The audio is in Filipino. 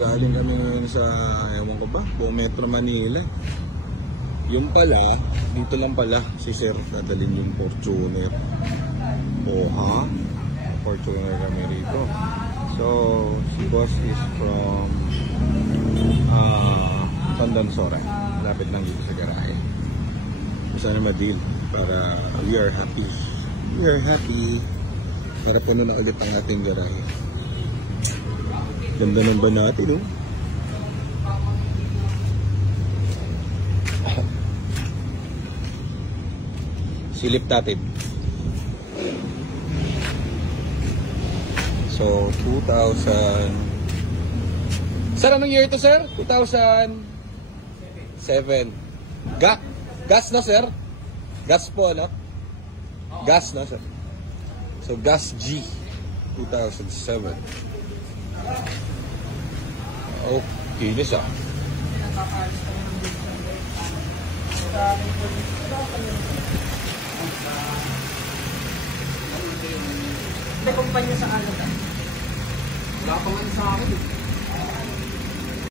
Galing kami ngayon sa, ewan ko ba, buong Metro Manila. Yung pala, dito lang pala si Sir dadalhin yung Fortuner. Oha, Fortuner kami rito. So, si boss is from Tandansora. Lapit lang dito sa garahe. Sana ma-deal para we are happy. We are happy. Para puno na agad ang ating garahe. Ganda ng ba natin, no? Silip natin. So, 2000. Sir, anong year ito, sir? 2007. Gas, no, sir? Gas po, no? Gas, no, sir? So, Gas G. 2007. Okay, this ah. May kumpanya sa Canada. Wala pa man sa akin.